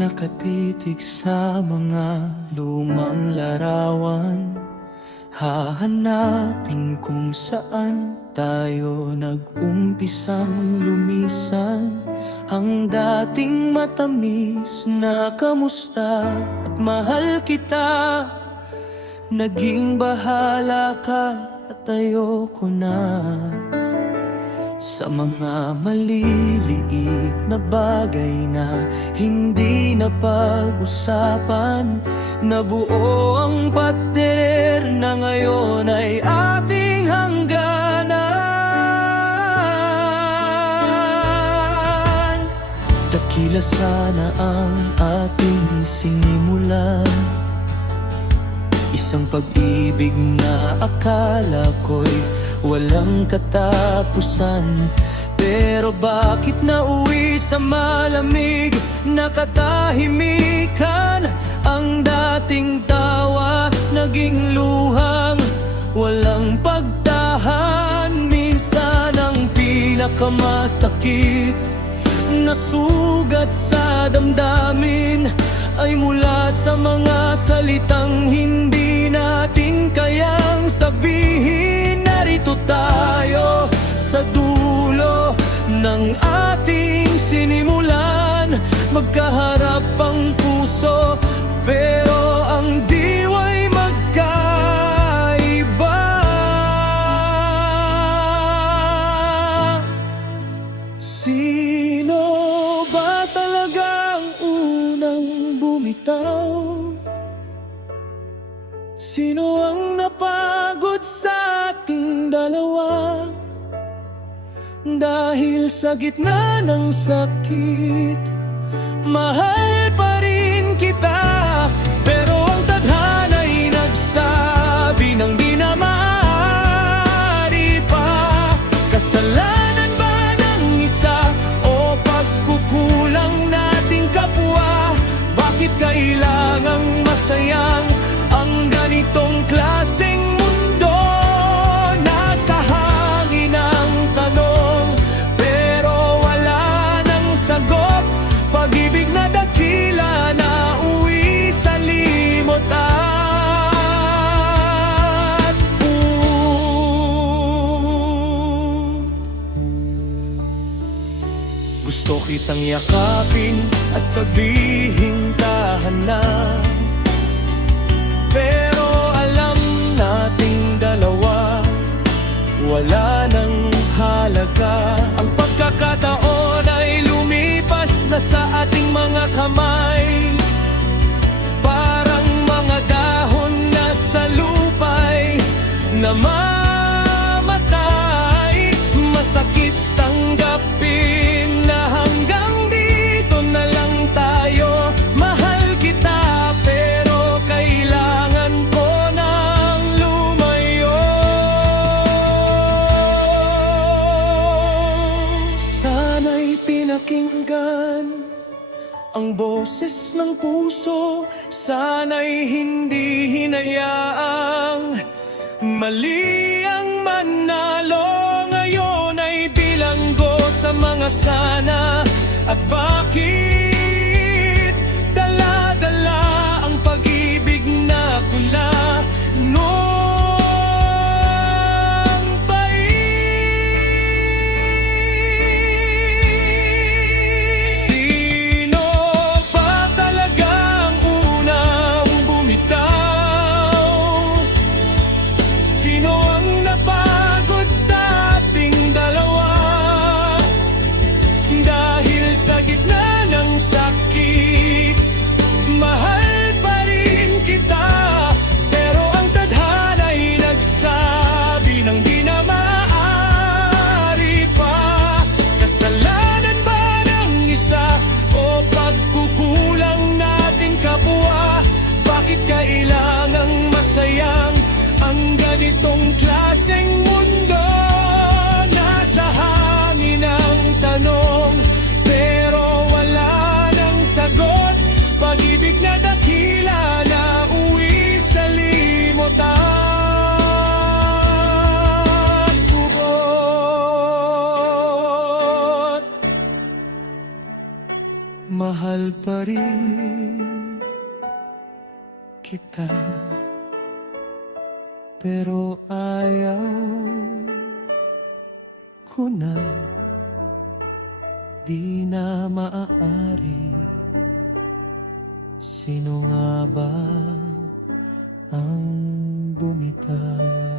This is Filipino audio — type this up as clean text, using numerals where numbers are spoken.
Nakatitig sa mga lumang larawan, hahanapin kung saan tayo nag-umpisang lumisan. Ang dating matamis na kamusta at mahal kita, naging bahala ka at ayoko na. Sa mga maliliit na bagay na hindi na pag-usapan, nabuo ang pader na ngayon ay ating hangganan. Dakila sana ang ating sinimulan, isang pag-ibig na akala ko'y walang katapusan. Pero bakit nauwi sa malamig na katahimikan? Ang dating tawa naging luhang walang pagtahan. Minsan ang pinakamasakit na sugat sa damdamin ay mula sa mga salitang hindi natin kayang sabihin. Narito tayo sa dulo ng ating sinimulan, magkaharap ang puso pero ang diwa'y magkaiba. Sino ba talagang unang bumitaw? Sino ang napagod sa ating dalawa? Dahil sa gitna ng sakit, mahal pa rin kita. Pero ang tadhana'y nagsabi ng di na maaari pa. Kasalanan ba ng isa o pagkukulang nating kapwa? Bakit kailangang masayang ang ganitong klaseng mundo? Nasa hangin ang tanong pero wala nang sagot. Pag-ibig na dakila na uwi sa limot at gusto kitang yakapin at sabihin tahan na, pero alam nating dalawa wala nang halaga. Ang pagkakataon ay lumipas na sa ating mga kamay, parang mga dahon na sa lupay namamatay. Masakit tanggapin na hanggang dito na lang tayo. Mahal kita pero kailangan ko nang lumayo. Sana'y pinakinggan ang boses ng puso, sana'y hindi hinayaang mali ang manalo. Ngayon ay bilanggo sa mga sana at bakit dala-dala ang pag-ibig na kula noong pait. Sino ba talagang unang bumitaw? Sino ang napagod sa ating dalawa? Dahil sa gitna ng mahal pa rin kita. Pero ayaw ko na, di na maaari. Sino nga ba ang bumitaw?